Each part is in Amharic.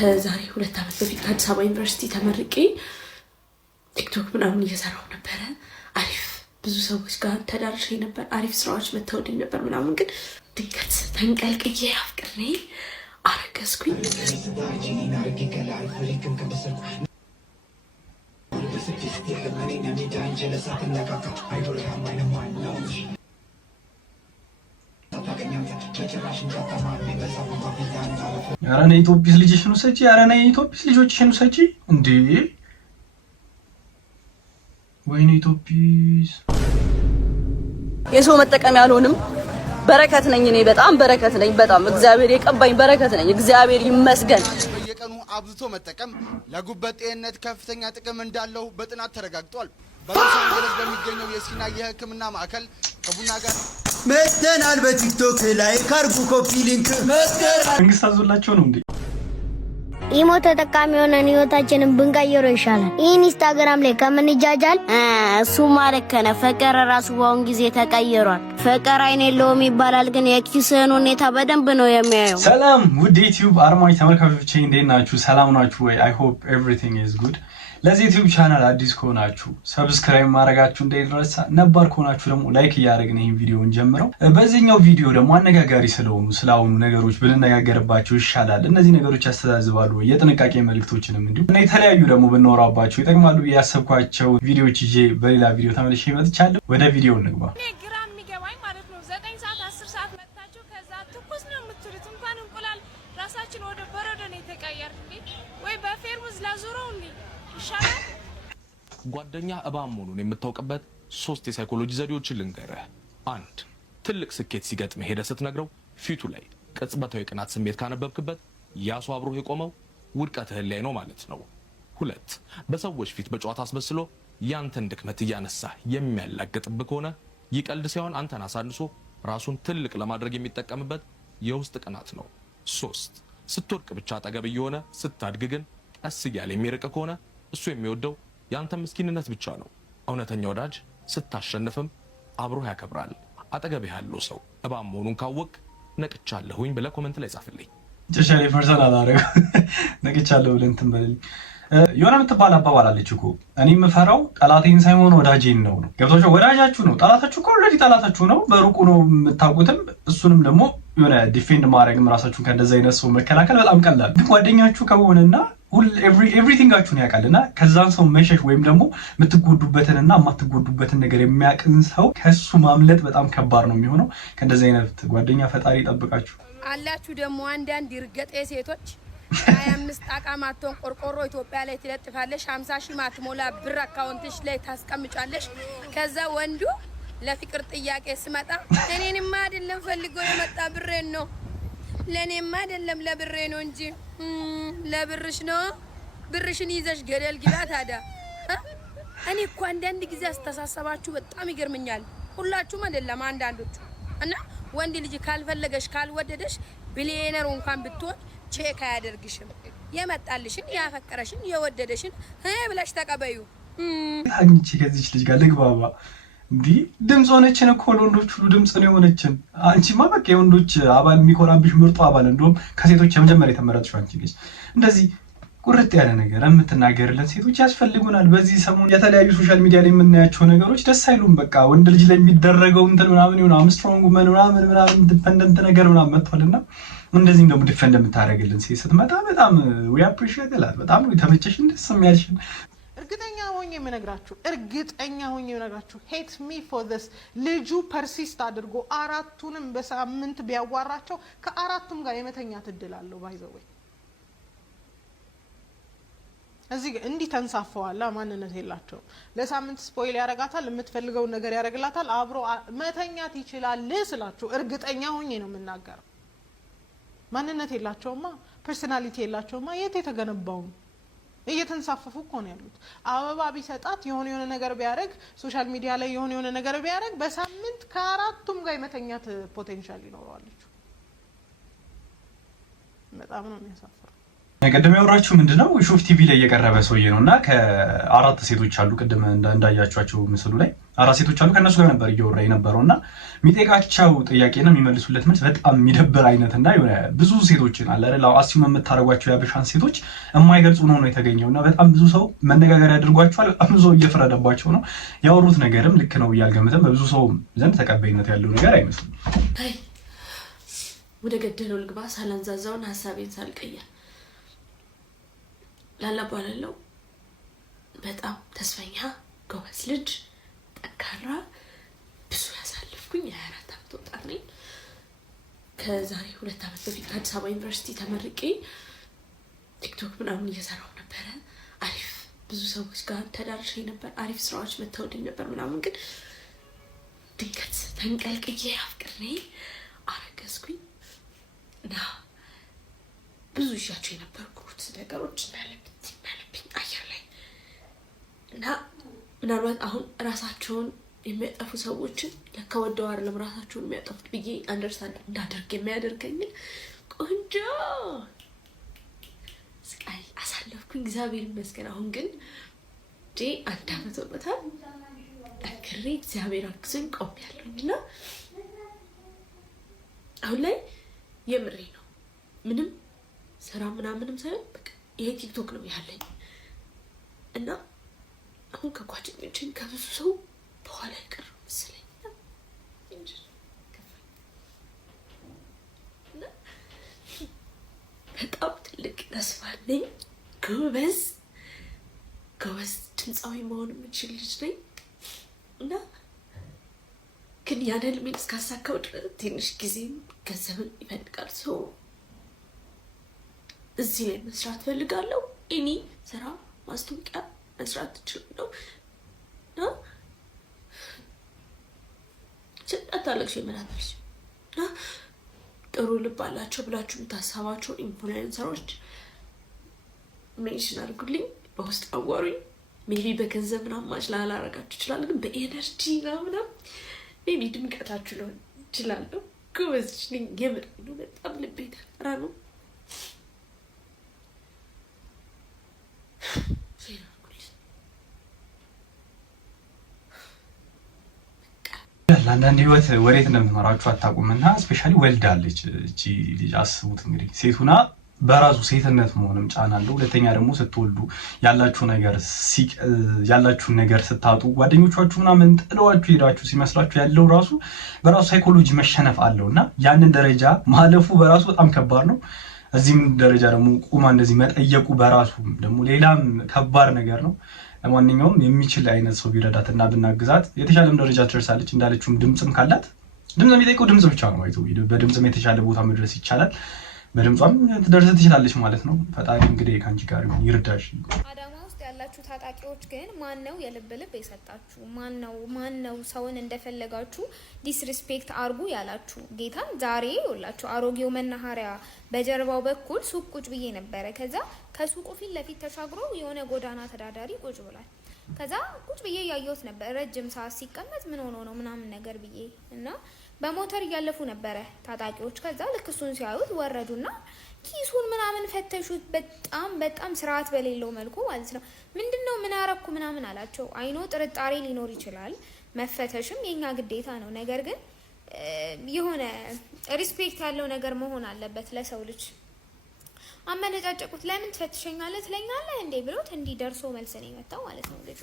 ከዛሬ 2 ዓመት በፊት ከአዲስ አበባ ዩኒቨርሲቲ ተመርቄ ቲክቶክ ምናምን እየሰራሁ ነበረ። አሪፍ ብዙ ሰዎች ጋር ተዳርሼ ነበር። አሪፍ ስራዎች መተውልኝ ነበር ምናምን። ግን ድንገት ተንቀልቅዬ አፍቅሬ አረገዝኩኝ። አረኔ ኢትዮጵስ ልጅሽን ሰጪ አረኔ ኢትዮጵስ ልጆችሽን ሰጪ እንዴ ወይኔ ኢትዮጵስ የሰው መጠቀሚያ አልሆንም። በረከት ነኝ እኔ በጣም በረከት ነኝ። በጣም እግዚአብሔር የቀባኝ በረከት ነኝ። እግዚአብሔር ይመስገን። በየቀኑ አብዝቶ መጠቀም ለጉበት ጤንነት ከፍተኛ ጥቅም እንዳለው በጥናት ተረጋግጧል። በሎስ አንጀለስ በሚገኘው የሲና የሕክምና ማዕከል ከቡና ጋር መተናል። በቲክቶክ ላይ ካርጉ ኮፒ ሊንክ መንግስት አዞላቸው ነው እንዴ? ኢሞ ተጠቃሚ ሆነን ህይወታችንን ብንቀይረው ይሻላል። ኢንስታግራም ላይ ከምንጃጃል እሱ ማለት ከነ ፍቅር ራሱ በአሁን ጊዜ ተቀይሯል። ፍቅር አይን የለውም ይባላል፣ ግን የኪስህን ሁኔታ በደንብ ነው የሚያየው። ሰላም ውድ ዩቲዩብ አድማጭ ተመልካቾቼ እንዴት ናችሁ? ሰላም ናችሁ ወይ? አይ ሆፕ ኤቭሪቲንግ ኢዝ ጉድ። ለዚህ ዩቲዩብ ቻናል አዲስ ከሆናችሁ ሰብስክራይብ ማድረጋችሁ እንዳይረሳ፣ ነባር ከሆናችሁ ደግሞ ላይክ እያደረግን ይሄን ቪዲዮን ጀምረው። በዚህኛው ቪዲዮ ደግሞ አነጋጋሪ ስለሆኑ ነገሮች ብንነጋገርባቸው ይሻላል። እነዚህ ነገሮች ያስተዛዝባሉ ወይ? የጥንቃቄ መልእክቶችንም እንዲሁ እና የተለያዩ ደግሞ ብናወራባቸው ይጠቅማሉ ብዬ ያሰብኳቸው ቪዲዮዎች ይዤ በሌላ ቪዲዮ ተመልሼ መጥቻለሁ። ወደ ቪዲዮ እንግባ። ግራ የሚገባኝ ማለት ነው 9 ሰዓት 10 ሰዓት መጣችሁ ከዛ ትኩስ ነው የምትሉት። እንኳን እንቁላል ራሳችን ወደ በረዶ ነው የተቀየረ ወይ በፌርሙዝ ላዙረው እንዴ ይሻላል። ጓደኛ እባብ መሆኑን የምታውቅበት 3 የሳይኮሎጂ ዘዴዎችን ልንገርህ። 1 ትልቅ ስኬት ሲገጥም ሄደህ ስትነግረው ፊቱ ላይ ቅጽበታዊ ቅናት ስሜት ካነበብክበት ያ ሰው አብሮህ የቆመው ውድቀትህን ላይ ነው ማለት ነው። 2 በሰዎች ፊት በጨዋታ አስመስሎ ያንተን ድክመት እያነሳ የሚያላግጥብህ ከሆነ ይቀልድ ሳይሆን አንተን አሳንሶ ራሱን ትልቅ ለማድረግ የሚጠቀምበት የውስጥ ቅናት ነው። 3 ስትወድቅ ብቻ አጠገብ እየሆነ ስታድግ ግን ቀስ እያለ የሚርቅ ከሆነ እሱ የሚወደው ያንተ ምስኪንነት ብቻ ነው። እውነተኛ ወዳጅ ስታሸንፍም አብሮህ ያከብራል። አጠገብህ ያለው ሰው እባብ መሆኑን ካወቅ ነቅቻለሁኝ ብለህ ኮሜንት ላይ ጻፍልኝ። ጨሻሌ ፈርሰን አላረጋ ነቅቻለሁ ብለህ እንትን በልልኝ። የሆነ የምትባል አባባል አለች እኮ እኔ የምፈራው ጠላቴን ሳይሆን ወዳጄን ነው። ገብቷቸው ወዳጃችሁ ነው። ጠላታችሁ እኮ ኦልሬዲ ጠላታችሁ ነው። በሩቁ ነው የምታውቁትም። እሱንም ደግሞ የሆነ ዲፌንድ ማድረግም ራሳችሁን ከእንደዛ አይነት ሰው መከላከል በጣም ቀላል። ግን ጓደኛችሁ ከሆነና ኤቭሪቲንጋችሁን ያውቃልና ከዛን ሰው መሸሽ ወይም ደግሞ የምትጎዱበትንና የማትጎዱበትን ነገር የሚያውቅን ሰው ከሱ ማምለጥ በጣም ከባድ ነው የሚሆነው። ከእንደዚህ አይነት ጓደኛ ፈጣሪ ይጠብቃችሁ። አላችሁ ደግሞ አንዳንድ ይርገጤ ሴቶች 25 ጣቃ ማቶን ቆርቆሮ ኢትዮጵያ ላይ ትለጥፋለሽ፣ 50 ሺህ ማትሞላ ብር አካውንትሽ ላይ ታስቀምጫለሽ። ከዛ ወንዱ ለፍቅር ጥያቄ ስመጣ እኔንማ አይደለም ፈልጎ የመጣ ብሬን ነው፣ ለኔማ አይደለም ለብሬ ነው እንጂ ለብርሽ ነው። ብርሽን ይዘሽ ገደል ግባ ታዲያ። እኔ እኮ አንዳንድ ጊዜ አስተሳሰባችሁ በጣም ይገርመኛል። ሁላችሁም አይደለም አንዳንዶቹ። እና ወንድ ልጅ ካልፈለገሽ ካልወደደሽ ቢሊየነር እንኳን ብትሆን ቼክ አያደርግሽም። የመጣልሽን ያፈቀረሽን የወደደሽን ብለሽ ተቀበዩ። አንቺ ከዚች ልጅ ጋር ልግባባ እንዴ? ድምጽ ሆነችን እኮ ለወንዶች ሁሉ ድምጽ ነው የሆነችን። አንቺማ በቃ የወንዶች አባል የሚኮራብሽ ምርጡ አባል፣ እንደውም ከሴቶች የመጀመሪያ የተመረጥሽው አንቺ ነሽ። እንደዚህ ቁርጥ ያለ ነገር የምትናገርለት ሴቶች ያስፈልጉናል። በዚህ ሰሞን የተለያዩ ሶሻል ሚዲያ ላይ የምናያቸው ነገሮች ደስ አይሉም። በቃ ወንድ ልጅ ላይ የሚደረገው እንትን ምናምን ይሁን አምስትሮንግ ምናምን ኢንዲፔንደንት ነገር ምናምን መጥቷልና እንደዚህም ደግሞ ዲፌንድ የምታደርግልን ሴት ስትመጣ በጣም ዊ አፕሪሺየት ይላል። በጣም ነው የተመቸሽን፣ ደስ የሚያልሽን። እርግጠኛ ሆኜ የምነግራችሁ ሄት ሚ ፎር ዲስ ልጁ ፐርሲስት አድርጎ 4ቱንም በሳምንት ቢያዋራቸው ከ4ቱም ጋር የመተኛት እድል አለው። ባይዘው እዚህ እንዲህ ተንሳፈዋላ ማንነት የላቸውም። ለሳምንት ስፖይል ያረጋታል፣ የምትፈልገውን ነገር ያረግላታል፣ አብሮ መተኛት ይችላል ስላችሁ እርግጠኛ ሆኜ ነው የምናገረው። ማንነት የላቸውማ፣ ፐርሰናሊቲ የላቸውማ። የት የተገነባው እየተንሳፈፉ እኮ ነው ያሉት። አበባ ቢሰጣት የሆነ ነገር ቢያረግ ሶሻል ሚዲያ ላይ የሆነ ነገር ቢያረግ በሳምንት ከ4ቱም ጋር የመተኛት ፖቴንሻል ይኖረዋል። በጣም ነው የሚያሳፍረው። ቀደም ያወራችሁ ምንድነው ሾፍ ቲቪ ላይ የቀረበ ሰውዬ ነውና ከ4 ሴቶች አሉ። ቀደም እንዳያችኋቸው ምስሉ ላይ 4 ሴቶች አሉ ከነሱ ጋር ነበር እያወራ የነበረውና የሚጠይቃቸው ጥያቄና የሚመልሱለት መልስ በጣም የሚደብር አይነትና የሆነ ብዙ ሴቶችን አለ አይደል አሲም የምታረጓቸው ያበሻን ሴቶች የማይገልጹ ነው የተገኘውና በጣም ብዙ ሰው መነጋገር ያድርጓቸዋል። በጣም ብዙ ሰው እየፈረደባቸው ነው። ያወሩት ነገርም ልክ ነው እያልገመተም በብዙ ሰው ዘንድ ተቀባይነት ያለው ነገር አይመስልም። ወደ ገደለው ልግባ ሳላንዛዛውን ሐሳቤን ሳልቀየር ላላባላለው በጣም ተስፈኛ ጎበዝ ልጅ ጠንካራ ብዙ ያሳለፍኩኝ የ24 ዓመት ወጣት ነኝ። ከዛሬ 2 ዓመት በፊት ከአዲስ አበባ ዩኒቨርሲቲ ተመርቄ ቲክቶክ ምናምን እየሰራሁ ነበረ። አሪፍ ብዙ ሰዎች ጋር ተዳርሼ ነበር። አሪፍ ስራዎች መተውልኝ ነበር ምናምን ግን ድንገት ተንቀልቅዬ አፍቅሬ አረገዝኩኝ እና ብዙ ይዣቸው የነበርኩት ነገሮች እንዳለብኝ አየር ላይ እና ምናልባት አሁን ራሳቸውን የሚያጠፉ ሰዎችን ለካ ወደው አይደለም ራሳቸውን የሚያጠፉት ብዬ አንደርስታንድ እንዳደርግ የሚያደርገኝን ቆንጆ ስቃይ አሳለፍኩኝ። እግዚአብሔር ይመስገን። አሁን ግን 1 ዓመት ሆኖታል። ጠንክሬ እግዚአብሔር አግዞኝ ቆሜያለሁኝ እና አሁን ላይ የምሬ ነው ምንም ስራ ምናምንም ሳይሆን በቃ ይሄ ቲክቶክ ነው ያለኝ እና አሁን ከጓደኞቼም ከብዙ ሰው በኋላ የቀረው መሰለኝ እና በጣም ትልቅ ተስፋ አለኝ። ጎበዝ ድምፃዊ መሆን የምችል ልጅ ነኝ እና ግን ያን ህልሜን እስካሳካው ድረስ ትንሽ ጊዜም ገንዘብን ይፈልጋል። ሰው እዚህ ላይ መስራት ፈልጋለሁ። እኔ ስራ ማስታወቂያ መስራት እችላለሁ እና ጭንቀታለሽ የምናለሽ እና ጥሩ ልብ አላቸው ብላችሁ የምታሳባቸው ኢንፍሉዌንሰሮች ሜንሽን አድርጉልኝ፣ በውስጥ አዋሩኝ። ሜቢ በገንዘብ ምናምን ማችላ ላረጋችሁ ይችላል፣ ግን በኤነርጂ ምናምን ሜቢ ድምቀታችሁ ሊሆን ይችላለሁ። ጎበዝ ነኝ የምር ነው። በጣም ልቤ ተራ ነው። ለአንዳንድ ህይወት ወሬት እንደምትመራችሁ አታውቁምና ስፔሻሊ ወልዳለች እቺ ልጅ። አስቡት እንግዲህ ሴቱና በራሱ ሴትነት መሆንም ጫና አለው። ሁለተኛ ደግሞ ስትወልዱ ያላችሁን ነገር ስታጡ ጓደኞቻችሁ ምናምን ጥለዋችሁ ሄዳችሁ ሲመስላችሁ ያለው ራሱ በራሱ ሳይኮሎጂ መሸነፍ አለውና ያንን ደረጃ ማለፉ በራሱ በጣም ከባድ ነው። እዚህም ደረጃ ደግሞ ቁማ እንደዚህ መጠየቁ በራሱ ደግሞ ሌላም ከባድ ነገር ነው። ለማንኛውም የሚችል አይነት ሰው ቢረዳትና ብናግዛት የተሻለም ደረጃ ትደርሳለች። እንዳለችውም ድምጽም ካላት ድምጽ የሚጠይቀው ድምጽ ብቻ ነው። አይተው በድምጽም የተሻለ ቦታ መድረስ ይቻላል። በድምጿም ትደርስ ትችላለች ማለት ነው። ፈጣሪ እንግዲህ ካንቺ ጋር ይርዳሽ። አዳማ ውስጥ ያላችሁ ታጣቂዎች ግን ማን ነው የልብ ልብ የሰጣችሁ? ማን ነው ሰውን እንደፈለጋችሁ ዲስሪስፔክት አርጉ ያላችሁ? ጌታን ዛሬ ይውላችሁ አሮጌው መናኸሪያ በጀርባው በኩል ሱቅ ቁጭ ብዬ ነበረ። ከዛ ከሱቁ ፊት ለፊት ተሻግሮ የሆነ ጎዳና ተዳዳሪ ቁጭ ብሏል። ከዛ ቁጭ ብዬ ያየሁት ነበር ረጅም ሰዓት ሲቀመጥ ምን ሆኖ ነው ምናምን ነገር ብዬ እና በሞተር እያለፉ ነበረ ታጣቂዎች። ከዛ ልክ እሱን ሲያዩት ወረዱና ኪሱን ምናምን ፈተሹት። በጣም ስርዓት በሌለው መልኩ ማለት ነው። ምንድነው ምን አረኩ ምናምን አላቸው። አይኖ ጥርጣሬ ሊኖር ይችላል፣ መፈተሽም የኛ ግዴታ ነው። ነገር ግን የሆነ ሪስፔክት ያለው ነገር መሆን አለበት ለሰው ልጅ። አመነጫጨቁት። ለምን ትፈትሸኛለህ ትለኛለህ እንዴ ብሎት እንዲህ ደርሶ መልስ ነው የመጣው ማለት ነው ልጁ።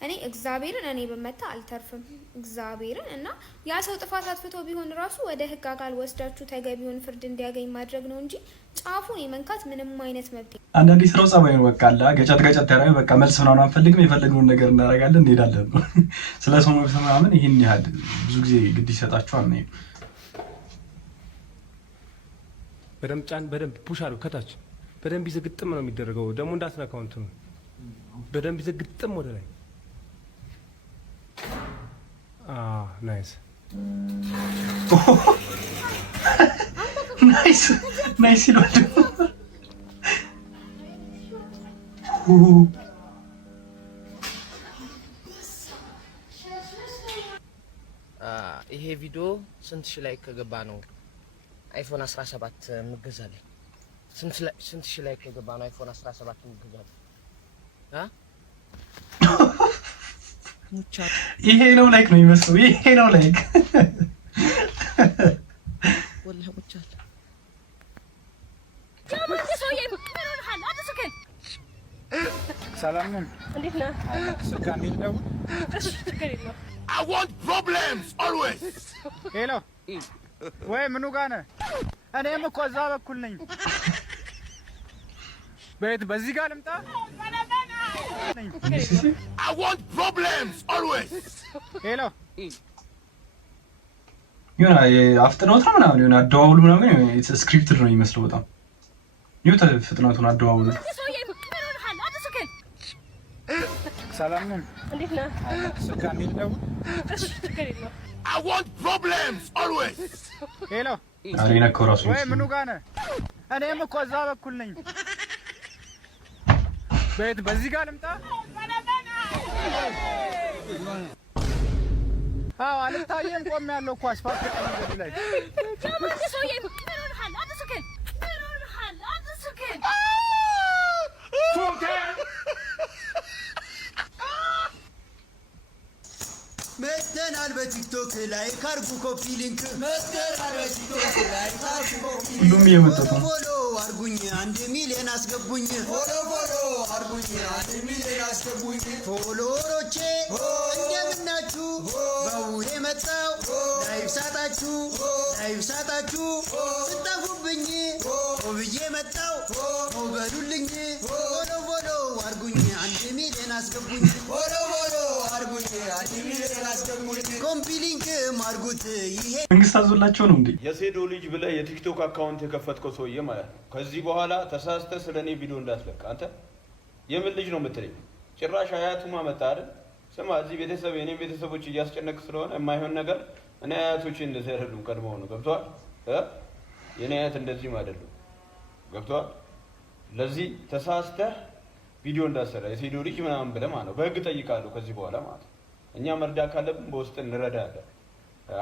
እኔ እግዚአብሔርን እኔ በመታ አልተርፍም እግዚአብሔርን። እና ያ ሰው ጥፋት አጥፍቶ ቢሆን ራሱ ወደ ህግ አካል ወስዳችሁ ተገቢውን ፍርድ እንዲያገኝ ማድረግ ነው እንጂ ጫፉን የመንካት ምንም አይነት መብት። አንዳንዴ ስራው ጸባይ ነው። በቃ አላ ገጨት ያደረገ በቃ መልስ ምናምን አንፈልግም፣ የፈለግነውን ነገር እናደርጋለን እንሄዳለን። ስለ ሰው መብት ምናምን ይሄን ያህል ብዙ ጊዜ ግድ ይሰጣችኋል ነው። በደንብ ጫን፣ በደንብ ፑሽ አድርግ ከታች በደንብ ይዘግጥም ነው የሚደረገው። ደግሞ እንዳትነካው እንትኑ በደንብ ይዘግጥም ወደ ላይ። ናይስ ናይስ ይላል። ይሄ ቪዲዮ ስንት ሺህ ላይ ከገባ ነው አይፎን 17 ምገዛለኝ? ስንት ሺህ ላይ ከገባ ነው አይፎን 17 ምገዛለኝ? ይሄ ነው ላይክ ነው የሚመስለው። ይሄ ነው ላይክ ወላሂ ሙቻለሁ። ሰላም ነን። እንዴት ነህ? ስልክ እንዴት ነው? I want problems always. ሄሎ ወይ ምኑ ጋር ነህ? እኔም እኮ እዛ በኩል ነኝ። በየት በዚህ ጋር ልምጣ? I want problems always. ሄሎ የሆነ አፍጥነውታ ምናምን የሆነ አደዋውሉ ምናምን ስክሪፕትድ ነው የሚመስለው በጣም ይሁት ፍጥነቱን አደዋውሉ። ሰላም ነን። እንዴት ነህ? ስልክ እንዴት ነው? I want problems always. ሄሎ አሬ ነከው ራሱ ወይ ምኑ ጋር ነህ? እኔም እኮ እዛ በኩል ነኝ። በየት በዚህ ጋር ልምጣ? አዎ አልታየም። ቆሜያለሁ እኮ አስፋልት መንገድ ላይ። መተናል በቲክቶክ ላይ ካርጉ ኮፒ ሊንክ መተናል በቲክቶክ ላይ ካርጉ ኮፒ ሊንክ ሁሉም እየመጡት ነው። ፎሎ አርጉኝ 1 ሚሊዮን አስገቡኝ ፎሎ አርጉኝ 1 ሚሊዮን አስገቡኝ ፎሎወሮቼ እንደምናችሁ በውኔ መጣው ላይቭ ሳጣችሁ ስጠፉብኝ ብዬ መጣው በሉልኝ ፎሎ አርጉኝ 1 ሚሊዮን አስገቡኝ ፎሎ አርጉኝ 1 ሚሊዮን አስገቡኝ ኮምፒሊንክ ማርጉት ይሄ መንግስት አዞላቸው ነው እንዴ? የሴዶ ልጅ ብለህ የቲክቶክ አካውንት የከፈትከው ሰውዬ ማለት ነው። ከዚህ በኋላ ተሳስተህ ስለኔ ቪዲዮ እንዳትለቅ። አንተ የምን ልጅ ነው የምትለኝ? ጭራሽ አያቱማ መጣ አይደል? ስማ እዚህ ቤተሰብ የኔም ቤተሰቦች እያስጨነቅ ስለሆነ የማይሆን ነገር እኔ አያቶቼ እንደዚህ አይደሉም። ቀድመው ነው ገብቷል? የኔ አያት እንደዚህም አይደሉም። ገብቷል? ለዚህ ተሳስተህ ቪዲዮ እንዳትሰራ የሴዶ ልጅ ምናምን ብለህ ማለት ነው። በህግ ጠይቃለሁ ከዚህ በኋላ ማለት ነው። እኛ መርዳት ካለብን በውስጥ እንረዳለን።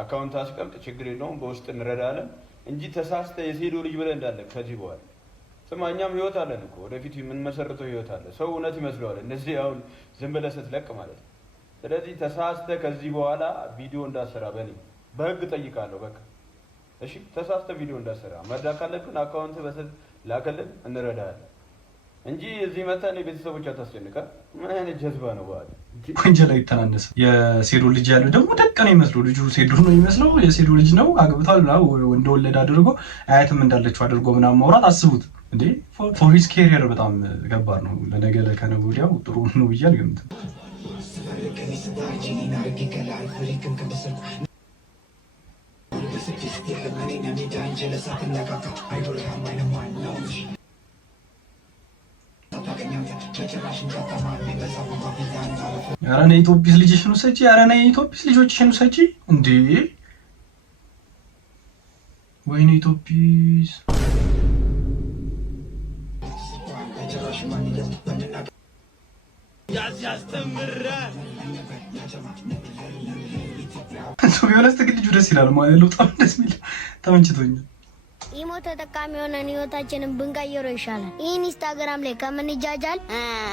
አካውንት አስቀምጥ፣ ችግር የለውም፣ በውስጥ እንረዳለን እንጂ ተሳስተህ የሴዶ ልጅ ብለህ እንዳትለቅ ከዚህ በኋላ። ስማ እኛም ህይወት አለን እኮ ወደፊት የምንመሰርተው ህይወት አለ። ሰው እውነት ይመስለዋል እንደዚህ አሁን ዝም ብለህ ስትለቅ ማለት ነው። ስለዚህ ተሳስተህ ከዚህ በኋላ ቪዲዮ እንዳትሰራ በህግ ጠይቃለሁ። በቃ እሺ፣ ተሳስተህ ቪዲዮ እንዳትሰራ። መርዳት ካለብን አካውንት በስልክ ላከልን እንረዳለን እንጂ እዚህ መተን የቤተሰቦች አታስጨንቀን። ምን አይነት ጀዝባ ነው? በኋላ ወንጀል አይተናነስ። የሴዶ ልጅ ያለው ደግሞ ደቅ ነው የሚመስለው። ልጁ ሴዶ ነው የሚመስለው። የሴዶ ልጅ ነው አግብቷል ምናምን እንደወለደ አድርጎ አያትም እንዳለችው አድርጎ ምናምን ማውራት አስቡት እንዴ! ፎር ሂዝ ኬሪየር በጣም ገባር ነው። ለነገ ለከነገ ወዲያው ጥሩ ነው ብዬ አልገምትም። ኧረ ነይ ኢትዮጲስ ልጅሽን ውሰጂ። ኧረ ነይ ኢትዮጲስ ልጆችሽን ውሰጂ እንዴ! ወይኔ ኢትዮጲስ ቢሆነስ ግን ልጁ ደስ ይላል ማለት ነው። በጣም ደስ የሚል ተመችቶኛል። ኢሞ ተጠቃሚ ሆነን ህይወታችንን ብንቀይረው ይሻላል። ይህን ኢንስታግራም ላይ ከምንጃጃል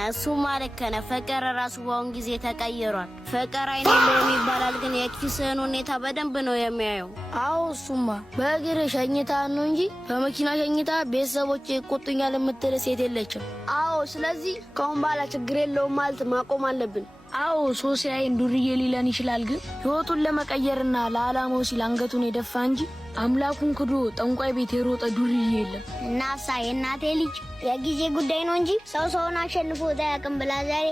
እሱ ማለት ነው። ፍቅር ራሱ በአሁን ጊዜ ተቀይሯል። ፍቅር አይን የለውም ይባላል፣ ግን የኪስህን ሁኔታ በደንብ ነው የሚያየው። አዎ እሱማ በእግር ሸኝታ ነው እንጂ በመኪና ሸኝታ ቤተሰቦች ይቆጡኛል የምትል ሴት የለችም። አዎ ስለዚህ ከአሁን በኋላ ችግር የለውም ማለት ማቆም አለብን። አዎ ሶሲያይን ዱርዬ ሊለን ይችላል፣ ግን ህይወቱን ለመቀየርና ለዓላማው ሲል አንገቱን የደፋ እንጂ አምላኩን ክዶ ጠንቋይ ቤት የሮጠ ዱርዬ የለም። እናሳ የእናቴ ልጅ የጊዜ ጉዳይ ነው እንጂ ሰውን አሸንፎ ታያቅም ብላ ዛሬ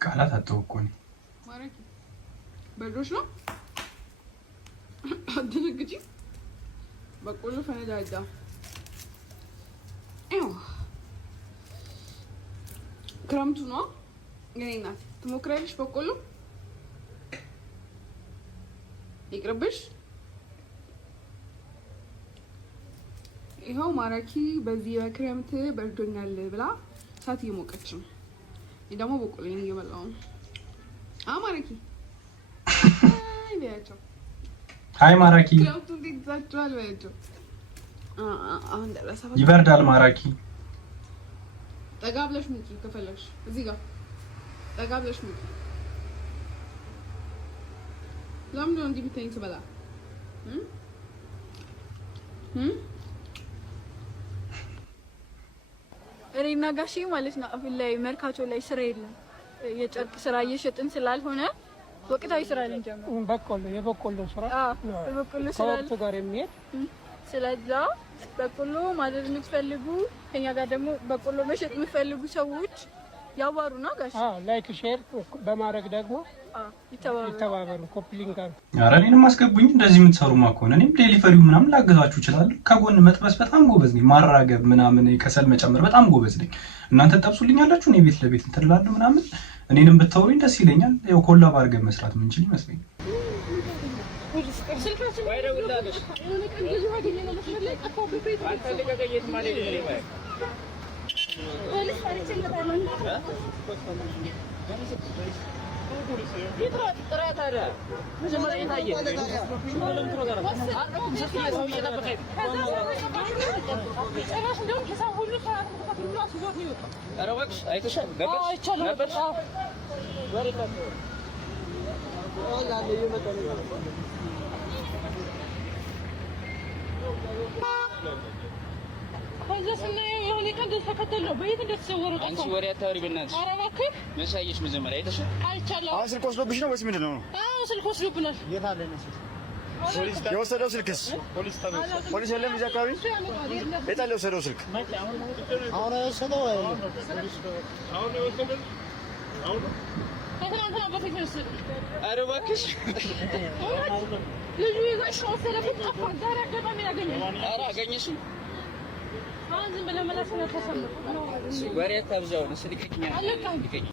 ቃላት አጠውቆኝ ማረኪ በዶሽ ነው አድርግጂ በቆሎ ፈነዳጃ ክረምቱ ነው ግን እናት ትሞክራለሽ በቆሎ ይቅርብሽ። ይኸው ማራኪ በዚህ በክረምት በርዶኛል ብላ ሳት እየሞቀች ነው። ይሄ ደግሞ በቆሎን እየበላሁ ነው። ማራኪ አይ በያቸው። አይ ማራኪ ክረምቱ እንዴት ይዛችኋል? በያቸው። አሁን ደረሰ። ይበርዳል ማራኪ ጠጋ ብለሽ ምንጭ ከፈለግሽ እዚህ ጋር ጠጋ ብለሽ ምንጭ። ለምን ነው እንዲህ የምትይኝ ስበላ? እኔና ጋሼ ማለት ነው አሁን ላይ መርካቶ ላይ ስራ የለም። የጨርቅ ስራ እየሸጥን ስላልሆነ ወቅታዊ ስራ ላይ ጀምሮ የበቆሎ ስራ የበቆሎ ስራ ጋር የሚሄድ ስለዛ በቆሎ ማድረግ የምትፈልጉ ከኛ ጋር ደግሞ በቆሎ መሸጥ የምትፈልጉ ሰዎች ያዋሩና ጋሼ ላይክ ሼር በማድረግ ደግሞ ይተባበሩ። ኮፕሊንግ ጋር ኧረ እኔንም አስገቡኝ። እንደዚህ የምትሰሩማ ከሆነ እኔም ዴሊቨሪው ምናምን ላገዛችሁ እችላለሁ። ከጎን መጥበስ በጣም ጎበዝ ነኝ። ማራገብ ምናምን ከሰል መጨመር በጣም ጎበዝ ነኝ። እናንተ ጠብሱልኛላችሁ፣ እኔ ቤት ለቤት እንትን እላለሁ ምናምን። እኔንም ብታወሩኝ ደስ ይለኛል። ያው ኮላብ አድርገን መስራት የምንችል ይመስለኛል። አንቺ ወሬ አታውሪ በእናትሽ። ኧረ እባክህ መሳየሽ መጀመሪያ አይተሻል። አይቻለሁ። አሁን ስልክ ወስዶብሽ ነው ወይስ ምንድን ነው? አዎ ስልክ ወስዶብናል። የት አለ ነው የወሰደው? ስልክስ ፖሊስ የለም እዚህ አካባቢ? የት አለ የወሰደው ስልክ? አሁን የወሰደው ኧረ እባክሽ ልጁ ይዘሽ ወሰደብኝ። ጠፋ። ዛሬ አጋጣሚ ያገኘሽ። ኧረ አገኘሽኝ። አሁን ዝም ብለህ መላስ ነው ተሰምቶ ወሬ አታብዛው። ልቀኝ።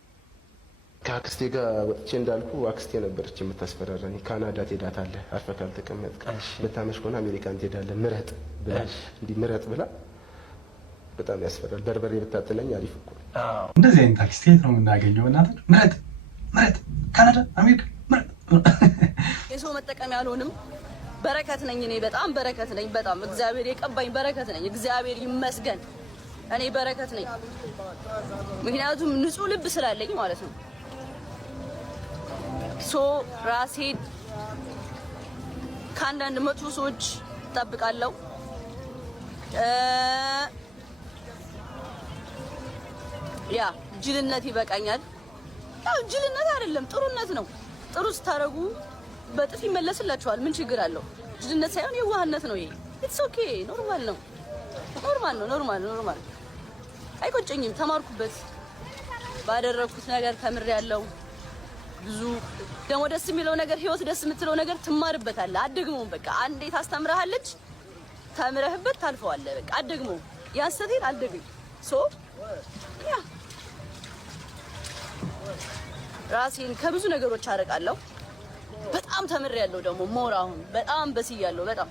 ከአክስቴ ጋር ወጥቼ እንዳልኩ አክስቴ ነበረች የምታስፈራራኝ። ካናዳ ትሄዳታለህ አርፈህ ካልተቀመጥክ፣ ብታመሽ ከሆነ አሜሪካን ትሄዳለህ ምረጥ ብላ እንዲህ ምረጥ ብላ በጣም ያስፈራል። በርበሬ ብታጥለኝ አሪፍ እኮ። እንደዚህ አይነት አክስቴ ነው የምናገኘው። እናት ምረጥ ካናዳ አሜሪካ ምረጥ። የሰው መጠቀሚያ አልሆንም። በረከት ነኝ እኔ በጣም በረከት ነኝ። በጣም እግዚአብሔር የቀባኝ በረከት ነኝ። እግዚአብሔር ይመስገን እኔ በረከት ነኝ። ምክንያቱም ንጹህ ልብ ስላለኝ ማለት ነው። ራሴን ከአንዳንድ መጥፎ ሰዎች እጠብቃለሁ። ያ ጅልነት ይበቃኛል። ያው ጅልነት አይደለም ጥሩነት ነው። ጥሩ ስታረጉ በጥፍ ይመለስላችኋል። ምን ችግር አለው? ጅልነት ሳይሆን የዋህነት ነው። ይሄ ኢትስ ኦኬ ኖርማል ነው። ኖርማል አይቆጨኝም። ተማርኩበት። ባደረኩት ነገር ተምሬያለሁ። ብዙ ደግሞ ደስ የሚለው ነገር ህይወት ደስ የምትለው ነገር ትማርበታለህ። አትደግመውም። በቃ አንዴ ታስተምርሃለች፣ ተምረህበት ታልፈዋለህ። በቃ አትደግመውም። ያንስተቴን አልደግም። ያ ራሴን ከብዙ ነገሮች አርቃለሁ። በጣም ተምሬያለሁ። ደግሞ ሞር አሁን በጣም በስያለሁ። በጣም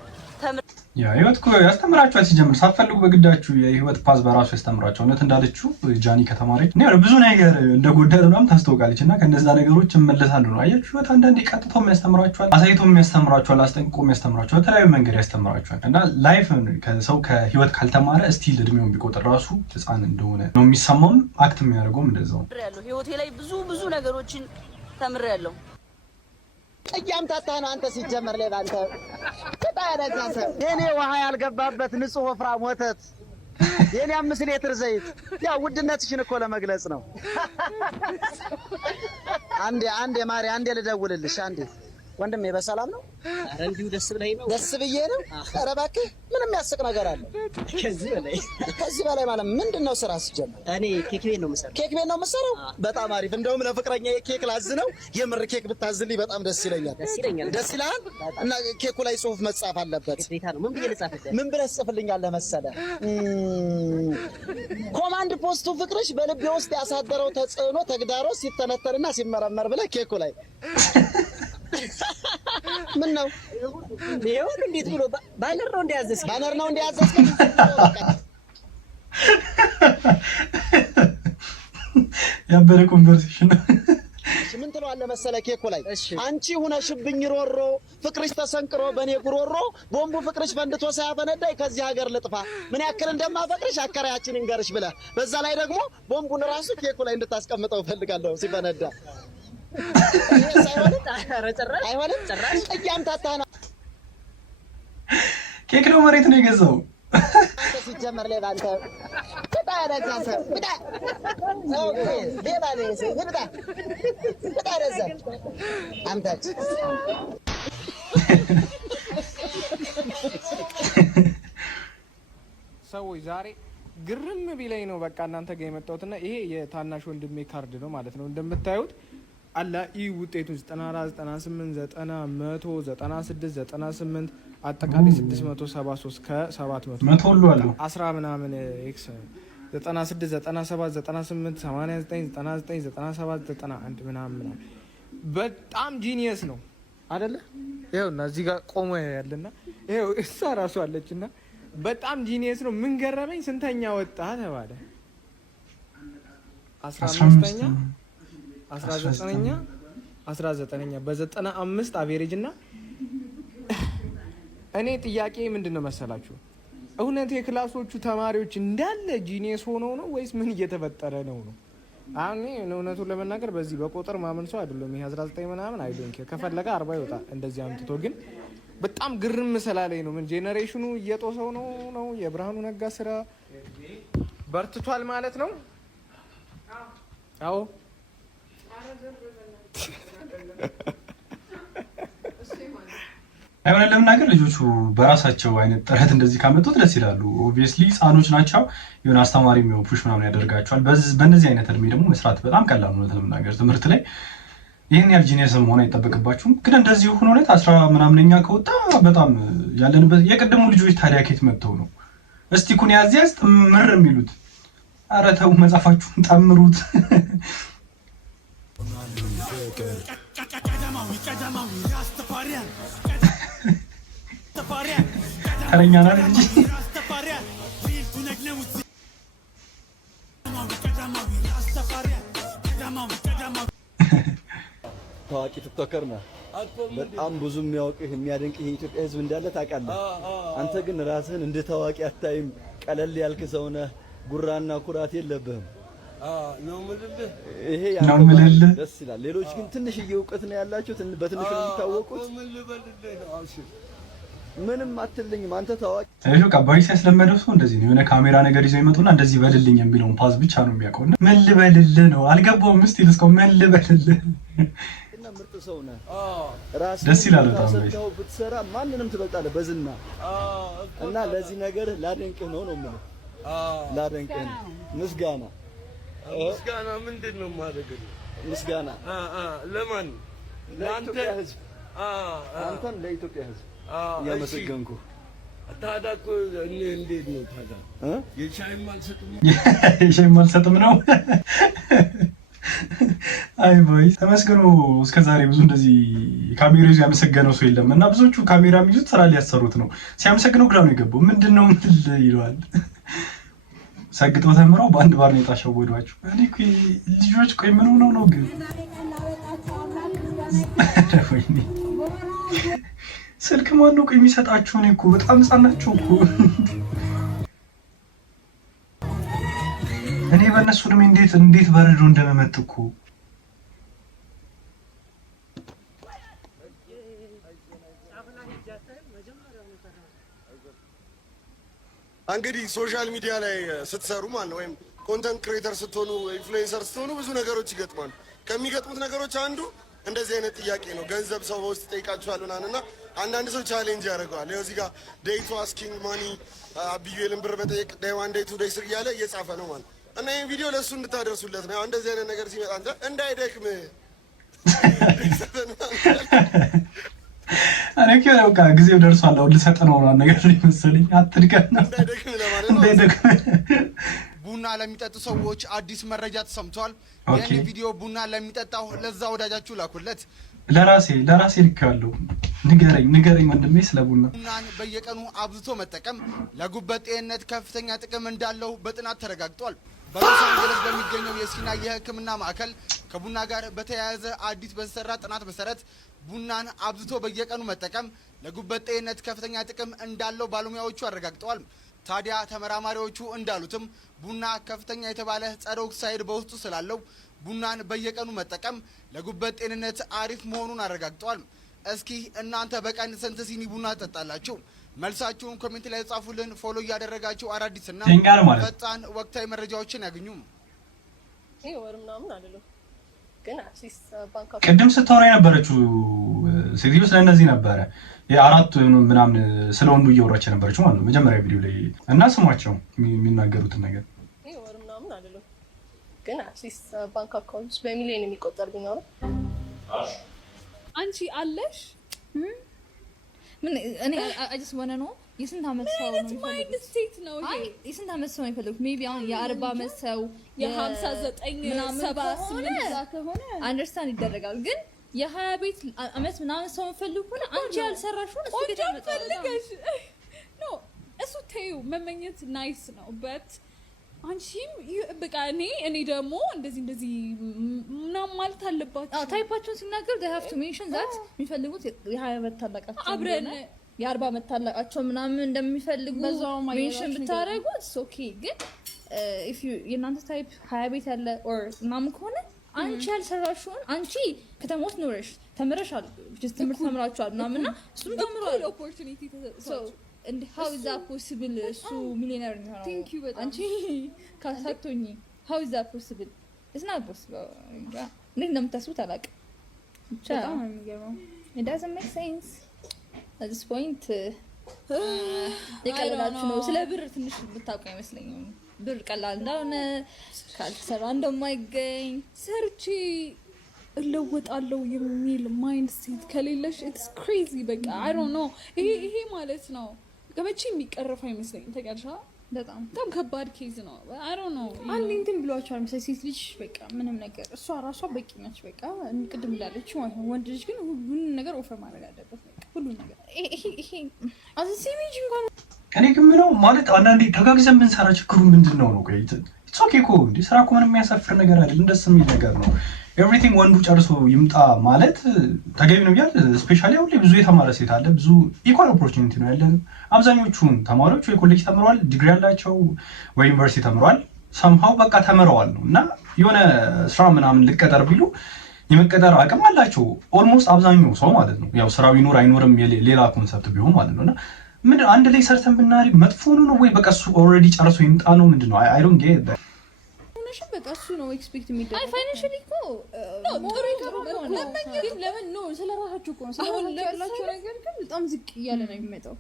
ያ ህይወት እኮ ያስተምራችኋል። ሲጀምር ሳትፈልጉ በግዳችሁ የህይወት ፓዝ በራሱ ያስተምራችኋል። እውነት እንዳለችው ጃኒ ከተማረች እኔ ብዙ ነገር እንደጎደለ ምናምን ታስታውቃለች። እና ከነዛ ነገሮች እመለሳለሁ ነው። አያችሁ ህይወት አንዳንዴ ቀጥቶም ያስተምራችኋል፣ አሳይቶም ያስተምራችኋል፣ አስጠንቅቆም ያስተምራችኋል፣ በተለያዩ መንገድ ያስተምራችኋል። እና ላይፍ ከሰው ከህይወት ካልተማረ እስቲል እድሜውን ቢቆጥር ራሱ ህፃን እንደሆነ ነው የሚሰማውም አክት የሚያደርገውም እንደዛው ነው። ህይወቴ ላይ ብዙ ነገሮችን ተምሬያለሁ። እያምታታህ ነው አንተ። ሲጀመር ላይ ባንተ ተጣያለህ። የኔ ውሃ ያልገባበት ንጹህ ወፍራም ወተት፣ የኔ 5 ሊትር ዘይት፣ ያው ውድነትሽን እኮ ለመግለጽ ነው። አንዴ ማሪ፣ አንዴ ልደውልልሽ። አንዴ ወንድሜ በሰላም ነው? ኧረ እንዲሁ ደስ ብለኝ ነው። ደስ ብዬ ነው? ኧረ እባክህ ምንም የሚያስቅ ነገር አለ? ከዚህ በላይ ማለት ምንድነው? ስራ ሲጀምር እኔ ኬክ ቤት ነው የምሰራው። ኬክ ቤት ነው የምሰራው? በጣም አሪፍ። እንደውም ለፍቅረኛ ኬክ ላዝ ነው። የምር ኬክ ብታዝልኝ በጣም ደስ ይለኛል። ደስ ይላል። እና ኬኩ ላይ ጽሁፍ መጻፍ አለበት። ግዴታ ነው። ምን ብዬ ልጻፍልህ? ምን ብለህ ጽፍልኛለህ መሰለህ? ኮማንድ ፖስቱ ፍቅርሽ በልቤ ውስጥ ያሳደረው ተጽዕኖ ተግዳሮት ሲተነተንና ሲመረመር ብለህ ኬኩ ላይ ምን ነው? ይሄውን እንዴት ብሎ ባነር ነው እንዲያዘዝ? ባነር ነው እንዲያዘዝ? ያበረ ኮንቨርሴሽን ምን ትለዋለህ? አለ መሰለ ኬኩ ላይ አንቺ ሁነሽብኝ ሮሮ ፍቅርሽ ተሰንቅሮ በኔ ጉሮሮ ቦምቡ ፍቅርሽ ፈንድቶ ሳያፈነዳይ ከዚህ ሀገር ልጥፋ ምን ያክል እንደማፈቅርሽ አከራያችን እንገርሽ ብለህ በዛ ላይ ደግሞ ቦምቡን ራሱ ኬኩ ላይ እንድታስቀምጠው ፈልጋለሁ ሲፈነዳ አይሆንም ጭራሽ እያምታታና ኬክ ነው መሬት ነው የገዛው አንተ ሲጀመር ሌባ አንተ ተጣረጋሰ ብዳ ኦኬ ሌባ ነው ብዳ ተጣረዘ አምታች ሰዎች ዛሬ ግርም ቢለኝ ነው በቃ እናንተ ጋር የመጣሁትና ይሄ የታናሽ ወንድሜ ካርድ ነው ማለት ነው እንደምታዩት አላ ኢ ውጤቱ 94 98 90 100 96 98 አጠቃላይ 673 ከ700 መቶ ሁሉ አለው 10 ምናምን ኤክስ 96 97 98 89 99 97 91 ምናምን በጣም ጂኒየስ ነው አይደለ? ይኸውና እዚህ ጋር ቆሞ ያለና ይኸው እሷ ራሱ አለችና በጣም ጂኒየስ ነው። ምን ገረመኝ ስንተኛ ወጣ ተባለ 15ኛ 19ኛ 19ኛ በ95 አቬሬጅ እና እኔ ጥያቄ ምንድነው መሰላችሁ እውነት የክላሶቹ ተማሪዎች እንዳለ ጂኒየስ ሆነው ነው ወይስ ምን እየተፈጠረ ነው? አሁን እውነቱን ለመናገር በዚህ በቁጥር ማመን ሰው አይደለም። ይሄ 19 ምናምን አይዶንክ ከፈለገ 40 ይወጣል እንደዚህ አምጥቶ ግን በጣም ግርም ስላለኝ ነው። ምን ጄኔሬሽኑ እየጦሰው ነው የብርሃኑ ነጋ ስራ በርትቷል ማለት ነው። አዎ አይሆነ ለምናገር ልጆቹ በራሳቸው አይነት ጥረት እንደዚህ ካመጡት ደስ ይላሉ። ኦብቪየስሊ ህፃኖች ናቸው። የሆነ አስተማሪ የሚሆን ፑሽ ምናምን ያደርጋቸዋል። በእነዚህ አይነት እድሜ ደግሞ መስራት በጣም ቀላል ነው። ለምናገር ትምህርት ላይ ይህን ያህል ጂኒየስ መሆን አይጠበቅባችሁም። ግን እንደዚህ ሆኖ ነት 10 ምናምንኛ ከወጣ በጣም ያለንበት የቅድሙ ልጆች ታዲያ ኬት መጥተው ነው እስቲ ኩን ያዚያስ ጥምር የሚሉት? ኧረ ተው መጻፋችሁን ጠምሩት። ተረኛ ናት እንጂ ታዋቂ ቲክቶከር ነህ። በጣም ብዙ የሚያውቅህ የሚያደንቅህ የኢትዮጵያ ሕዝብ እንዳለ ታውቃለህ። አንተ ግን ራስህን እንደ ታዋቂ አታይም። ቀለል ያልክ ሰው ነህ። ጉራና ኩራት የለብህም። ይሄ ያንተ ደስ ይላል። ሌሎች ግን ትንሽዬ እውቀት ነው ያላቸው፣ በትንሹ ነው የሚታወቁት። ምንም አትልኝም አንተ ታዋቂ አይሹ ቀባይ ሲያስለመደው ሰው እንደዚህ ነው። የሆነ ካሜራ ነገር ይዘው ይመጡና እንደዚህ በልልኝ የሚለውን ፓዝ ብቻ ነው የሚያውቀው። ምን ልበልልህ ነው አልገባውም። እስቲ ልስከው ምን ልበልልህ እና ምርጥ ሰው ነህ። ራስህ ደስ ይላል በጣም ነው ብትሰራ ማንንም ትበልጣለህ በዝና እና ለዚህ ነገር ላደንቅህ ነው የምልህ። ላደንቅህ ምስጋና ምንድነው የማደርግልህ? ምስጋና ለማን? ለኢትዮጵያ ሕዝብ አንተን ለኢትዮጵያ ሕዝብ ያመሰገንኩ። ታዲያ እኮ እኔ እንዴት ነው ታዲያ የሻይም አልሰጥም? የሻይም አልሰጥም ነው። አይ ቦይ ተመስገኑ። እስከዛሬ ብዙ እንደዚህ ካሜራ ይዞ ያመሰገነው ሰው የለም እና ብዙዎቹ ካሜራ የሚይዙት ስራ ሊያሰሩት ነው። ሲያመሰግነው ግራ ነው የገባው። ምንድነው ይለዋል። ሰግጠው ተምረው በአንድ ባር ነው የታሸወዷቸው። እኔ እኮ ልጆች ቆይ ምን ሆነው ነው ግን? ወይኔ ስልክ ማን ነው ቆይ የሚሰጣቸው? እኔ እኮ በጣም ህፃን ናቸው እኮ። እኔ በእነሱ እድሜ እንዴት በረዶ እንደመመጥ እኮ። እንግዲህ ሶሻል ሚዲያ ላይ ስትሰሩ ማለት ወይም ኮንተንት ክሬተር ስትሆኑ ኢንፍሉዌንሰር ስትሆኑ ብዙ ነገሮች ይገጥማሉ። ከሚገጥሙት ነገሮች አንዱ እንደዚህ አይነት ጥያቄ ነው። ገንዘብ ሰው በውስጥ ይጠይቃችኋል እና አንዳንድ ሰው ቻሌንጅ ያደርገዋል። ይኸው እዚህ ጋር ዴይ ቱ አስኪንግ ማኒ አብዩኤልን ብር መጠየቅ ዴይ 1 ዴይ 2 ዴይ 3 እያለ እየጻፈ ነው ማለት እና ይህን ቪዲዮ ለእሱ እንድታደርሱለት ነው። እንደዚህ አይነት ነገር ሲመጣ አንተ እንዳይደክም እኔ እኮ በቃ ጊዜው ደርሷል አሁን ልሰጥ ነው ነገር መሰለኝ። አትድከም ነው እንዳይደክም። ቡና ለሚጠጡ ሰዎች አዲስ መረጃ ተሰምቷል። ይህን ቪዲዮ ቡና ለሚጠጣው ለዛ ወዳጃችሁ ላኩለት። ለራሴ ልኬዋለሁ። ንገረኝ ወንድሜ ስለ ቡና። ቡናን በየቀኑ አብዝቶ መጠቀም ለጉበት ጤንነት ከፍተኛ ጥቅም እንዳለው በጥናት ተረጋግጧል። በሎስ አንጀለስ በሚገኘው የሲና የሕክምና ማዕከል ከቡና ጋር በተያያዘ አዲስ በተሰራ ጥናት መሰረት ቡናን አብዝቶ በየቀኑ መጠቀም ለጉበት ጤንነት ከፍተኛ ጥቅም እንዳለው ባለሙያዎቹ አረጋግጠዋል። ታዲያ ተመራማሪዎቹ እንዳሉትም ቡና ከፍተኛ የተባለ ጸረ ኦክሳይድ በውስጡ ስላለው ቡናን በየቀኑ መጠቀም ለጉበት ጤንነት አሪፍ መሆኑን አረጋግጠዋል። እስኪ እናንተ በቀን ስንት ሲኒ ቡና ትጠጣላችሁ? መልሳችሁን ኮሜንት ላይ ጻፉልን። ፎሎ እያደረጋችሁ አዳዲስና ፈጣን ወቅታዊ መረጃዎችን ያገኙ። ቅድም ስታወራ የነበረችው ሴትዮ ስለነዚህ ነበረ የአራት ምናምን ስለ ወንዱ እያወራች የነበረችው ማለት ነው መጀመሪያ ቪዲዮ ላይ እና ስሟቸው የሚናገሩትን ነገር ግን አትሊስት ባንክ አካውንት በሚሊዮን የሚቆጠር ቢኖር አንቺ አለሽ ምን እኔ I just want to know የስንት ዓመት ሰው ነው ማይንድ ስቴት ነው ይሄ የስንት ዓመት ሰው ነው የሚፈልጉት ሜቢ አሁን የ40 ዓመት ሰው የ59 78 ከሆነ አንደርስታንድ ይደረጋል ግን የ20 ቤት ዓመት ምናምን ሰው ፈልጉ ከሆነ አንቺ ያልሰራሽው ነው ፈልገሽ ኖ እሱ ተዩ መመኘት ናይስ ነው በት አንቺም በቃ እኔ ደግሞ እንደዚህ ምናምን ማለት አለባችሁ ታይፓቸውን ሲናገሩ they have to mention that የሚፈልጉት የ20 ዓመት ታላቃቸው አብረን የ40 ዓመት ታላቃቸው ምናምን እንደሚፈልጉ ሜንሽን ብታረጉት ኦኬ ግን if you የናንተ ታይፕ 20 ቤት ያለ or ምናምን ከሆነ አንቺ ያልሰራሽውን አንቺ ከተማ ውስጥ ኖረሽ ተምረሻል ትምህርት ተምራችኋል ምናምንና እሱም ተምሯል ኦፖርቹኒቲ ተሰጥቷል and how is that possible so millionaire ነው thank you but አንቺ ካሳቶኝ how is that possible it's not possible እንዴት እንደምታስቡት አላውቅም በጣም ነው የሚገርመው it doesn't make sense at this point የቀለዳችሁ ነው ስለ ብር ትንሽ ብታውቁ አይመስለኝም ብር ቀላል እንዳልሆነ ካልተሰራ እንደማይገኝ ሰርቼ እለወጣለሁ የሚል ማይንድ ሴት ከሌለሽ it's crazy በቃ I don't know ይሄ ማለት ነው ገመቺ የሚቀርፍ አይመስለኝም ተቀርሻ በጣም ከባድ ኬዝ ነው I don't know አንዴንትን ብሏቸዋል መሰለኝ ሴት ልጅ በቃ ምንም ነገር እሷ ራሷ በቂ ነች በቃ እንቅድም ላለች ማለት ነው ወንድ ልጅ ግን ሁሉን ነገር ኦፈር ማድረግ አለበት በቃ ሁሉን ነገር ይሄ አዘሲሚጅ እንኳን እኔ ግን ምነው ማለት አንዳንዴ ተጋግዘን ብንሰራ ችግሩ ምንድነው ነው ቆይ it's okay እኮ እንዴ ስራ እኮ ምንም የሚያሳፍር ነገር አይደለም ደስ የሚል ነገር ነው ኤቭሪቲንግ ወንዱ ጨርሶ ይምጣ ማለት ተገቢ ነው ይላል ስፔሻሊ አሁን ላይ ብዙ የተማረ ሴት አለ ብዙ ኢኳል ኦፖርቹኒቲ ነው ያለን አብዛኞቹን ተማሪዎች ወይ ኮሌጅ ተምረዋል ዲግሪ ያላቸው ወይ ዩኒቨርሲቲ ተምረዋል somehow በቃ ተምረዋል ነው እና የሆነ ስራ ምናምን ልቀጠር ቢሉ የመቀጠር አቅም አላቸው ኦልሞስት አብዛኛው ሰው ማለት ነው ያው ስራው ይኖር አይኖርም ሌላ ኮንሰፕት ቢሆን ማለት ነውና ምን አንድ ላይ ሰርተን ብናሪ መጥፎ ነው ወይ በቃ እሱ ኦልሬዲ ጨርሶ ይምጣ ነው ምንድነው I don't get that በቃ እሱ ነው ኤክስፔክት የሚደረገው አይ ፋይናንሻሊ እኮ ጥሩ ይቀርባል ለምን ነው ስለራሳችሁ እኮ ነው ስለሆነላችሁ ነገር ግን በጣም ዝቅ እያለ ነው የሚመጣው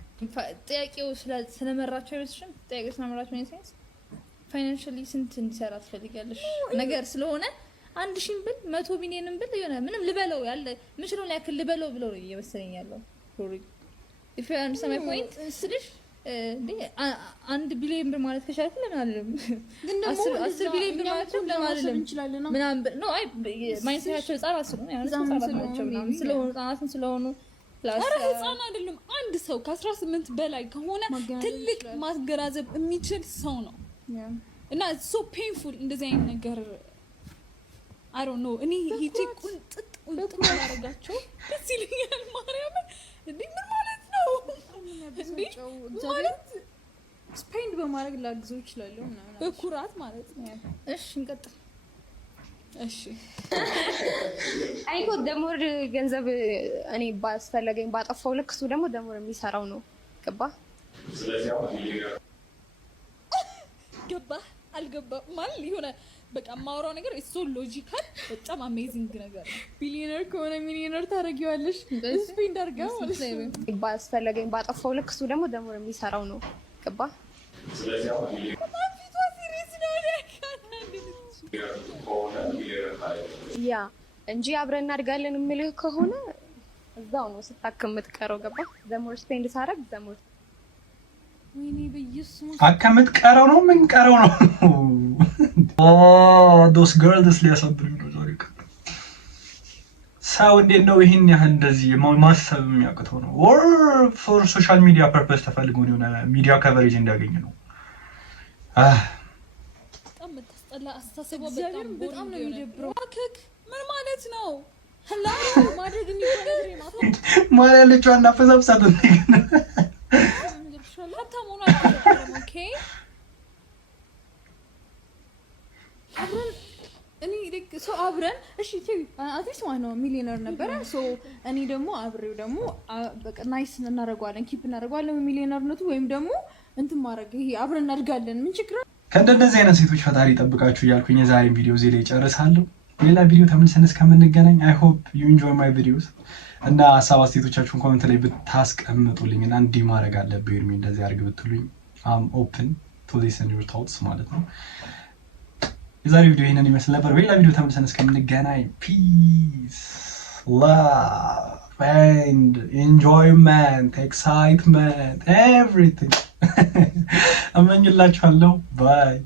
ጥያቄው ስለመራቸው አይመስልሽም ጥያቄው ስለመራቸው ነው ሴንስ ፋይናንሻሊ ስንት እንዲሰራ ትፈልጋለሽ ነገር ስለሆነ 1000 ብል 100 ሚሊዮን ብል የሆነ ምንም ልበለው ያለ ምንሽለው ያክል ልበለው ብለው ነው እየወሰደኝ ያለው if you understand my point ስልሽ እንዴ 1 ቢሊዮን ብር ማለት ከቻልኩ ለምን አይደለም ግን ደግሞ 10 ቢሊዮን ብር ማለት ለምን አይደለም ምናምን ነው አይ ማይንሳቸው ህፃናት ስለሆነ ያው ህፃናት ምናምን ስለሆኑ ህፃናትን ስለሆኑ ኧረ ህፃን አይደለም አንድ ሰው ከ18 በላይ ከሆነ ትልቅ ማገናዘብ የሚችል ሰው ነው እና so painful እንደዚህ አይነት ነገር I don't know እኔ ሂጂ ቁንጥጥ ማረጋቸው ደስ ይለኛል ማርያም እንዴ ምን ማለት ነው እንዴ ማለት ስፔንድ በማድረግ ላግዘው ይችላል ምናምን በኩራት ማለት ነው እሺ እንቀጥል እሺ አይኮ ደሞር ገንዘብ እኔ ባስፈለገኝ ባጠፋው ልክ እሱ ደግሞ ደሞር የሚሰራው ነው ገባ ስለዚህ አሁን ገባ አልገባ ማለት ይሆነ በቃ ማውራው ነገር እሱ ሎጂካል በጣም አሜዚንግ ነገር ቢሊዮነር ከሆነ ሚሊዮነር ታረጊዋለሽ ስፔንድ አድርገው ማለት ነው ባስፈለገኝ ባጠፋው ልክ እሱ ደግሞ ደሞር የሚሰራው ነው ገባ ስለዚህ አሁን ያ እንጂ አብረን እናድጋለን የምልህ ከሆነ እዛው ነው ስታከም የምትቀረው ገባ ደሞር ስፔንድ ሳረግ ደሞር ወይኔ በኢየሱስ አከምትቀረው ነው ምን ቀረው ነው those girls ሊያሳብሩኝ ነው ዛሬ ሰው እንዴት ነው ይሄን ያህል እንደዚህ ማሰብ የሚያቅተው ነው or for social media purpose ተፈልጎ ነው የሆነ ሚዲያ ከቨሬጅ እንዲያገኝ ነው በጣም ተስጠላ አስተሳሰቡ በጣም ነው የሚደብረው ምን ማለት ነው? ላ ማድረግ የሚፈልግ ማን ያለችው አናፈሳብሳት ነው ሀብታም ሆኖ አልተፈጠረም። ኦኬ አብረን እኔ ሰው አብረን እሺ አትሊስት ማለት ነው ሚሊዮነር ነበረ። እኔ ደግሞ አብሬው ደግሞ በቃ ናይስ እናደርገዋለን፣ ኪፕ እናደርገዋለን ሚሊዮነርነቱ ወይም ደግሞ እንትን ማድረግ ይሄ አብረን እናድጋለን። ምን ችግር አለ? ከእንደዚህ አይነት ሴቶች ፈጣሪ ይጠብቃችሁ እያልኩኝ የዛሬን ቪዲዮ እዚህ ላይ ጨርሳለሁ። ሌላ ቪዲዮ ተመልሰን እስከምንገናኝ አይ ሆፕ ዩ ኢንጆይ ማይ ቪዲዮስ እና ሀሳብ አስተያየቶቻችሁን ኮሜንት ላይ ብታስቀምጡልኝ እና እንዲህ ማድረግ አለብህ ኤርሚ እንደዚህ አድርግ ብትሉኝ አም ኦፕን ቱ ሊስን ዩር ቶትስ ማለት ነው። የዛሬ ቪዲዮ ይሄንን ይመስል ነበር። በሌላ ቪዲዮ ተመልሰን እስከምንገናኝ ፒስ ላቭ ኤንድ ኢንጆይመንት ኤክሳይትመንት ኤቭሪቲንግ እመኝላችኋለሁ። ባይ